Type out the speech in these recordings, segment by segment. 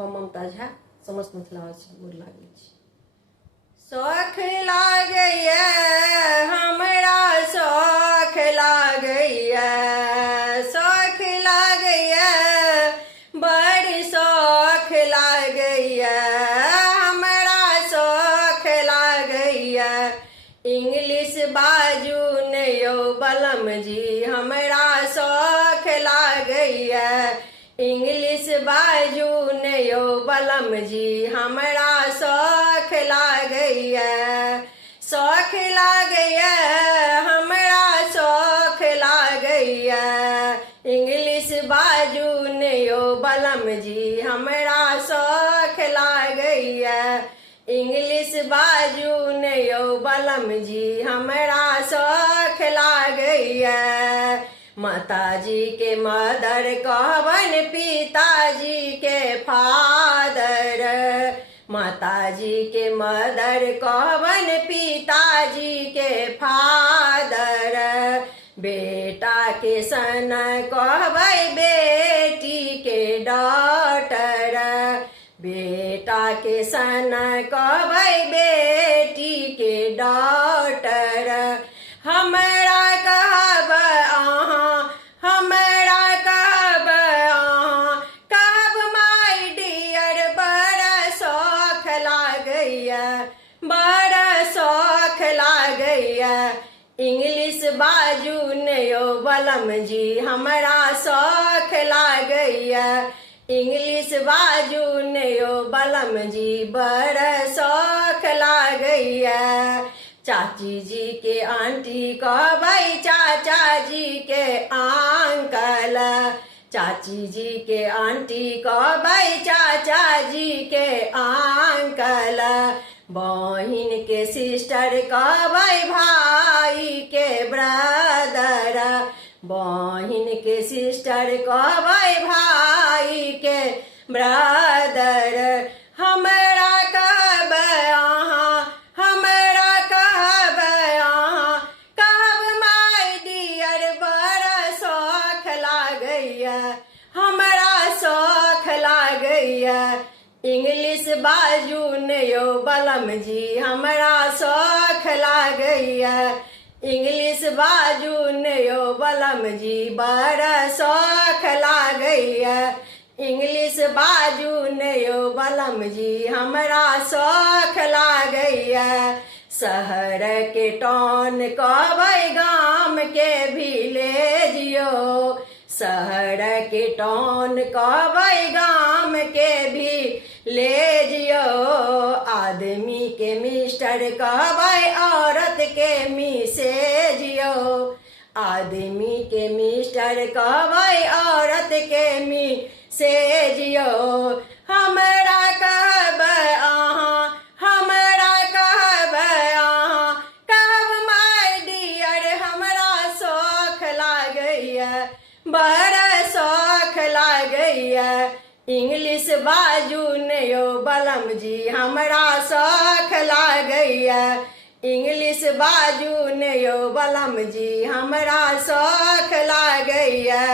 हम ममता झा समस्त मिथिलावासी गोर लागै छी। शौख लागैया हमरा शौख लागैया, शौख लागैया बड़ शौख लागैया, हमरा शौख लागैया। इंग्लिश बाजू ने यौ बलम जी हमरा शौख लागैया, इंग्लिश बाजू ने यौ बलम जी हमरा शौख लागैया। शौख लागैया हमरा शौख लागैया, इंग्लिश बाजू ने यौ बलम जी हमरा शौख लागैया, इंग्लिश बाजू ने यौ बलम जी हमरा शौख लागैया। माताजी के मदर कहबन पिताजी के फादर, माताजी के मदर कहबन पिताजी के फादर। बेटा के सन कहबै बेटी के डॉटर, बेटा के सन कहबै बेटी के डॉटर। हमरा कहब अहाँ, हमरा कहब अहाँ, कहब माय डियर बड़ शौख लागैया, बड़ शौख लागैया। इंग्लिश बाजू ने यौ बलम जी हमरा शौख लागैया, इंग्लिश बाजू ने यौ बलम जी बड़ शौख लागैया। चाची जी के आंटी कहबै चाचा जी के अंकल, चाची जी के आंटी कहबै चाचा जी के अंकल। बहिन के सिस्टर कहबै भाई के ब्रदर, बहिन के सिस्टर कहबै भाई के ब्रदर। हमरा कहब अहाँ, हमरा कहब अहाँ, कहब माय डियर बड़ शौख लागैया, हमरा शौख लागैया। इंग्लिश बाजू ने यौ बलम जी हमरा शौख लागैया, इंग्लिश बाजू ने यौ बलम जी बड़ शौख लागैया, इंग्लिश बाजू ने यौ बलम जी हमरा शौख लागैया। शहर के टाउन कहबै गाम के विलेज यौ, शहर के टाउन कहबै गाम के विलेज यौ। आदमी के मिस्टर कहबै औरत के मिसेज यौ, आदमी के मिस्टर कहबै औरत के मिसेज यौ। हमरा कहब अहाँ, हमरा कहब अहाँ, कहब माय डियर हमरा शौख लागैया, बड़ शौख लागैया। इंग्लिश बाजू ने यौ बलम जी हमरा शौख लागैया, इंग्लिश बाजू ने यौ बलम जी हमरा शौख लागैया।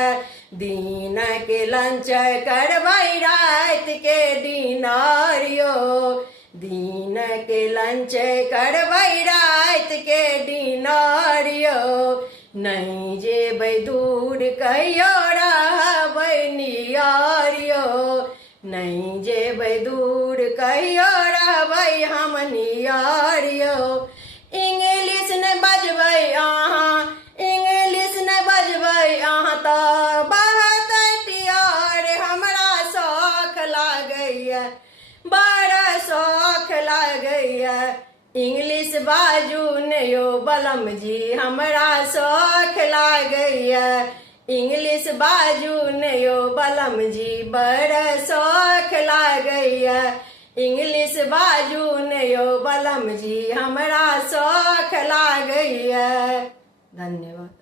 दिन के लंच करबै रात के डिनर यौ, दिन के लंच करबै रात के डिनर यौ। नहीं जेबै दूर कहियो रहबै नियर यौ, नहीं जेबै दूर कहियो रहबै हम नियर यौ। इंग्लिश ने बजबै अहाँ, इंग्लिश ने बजबै अहाँ तऽ बहुत टियर हमरा शौख लागैया, बड़ शौख लागैया। इंग्लिश बाजू ने यौ बलम जी हमरा शौख लागैया, इंग्लिश बाजू ने यौ बलम जी बड़ शौख लागैया, इंग्लिश बाजू ने यौ बलम जी हमरा शौख लागैया। धन्यवाद।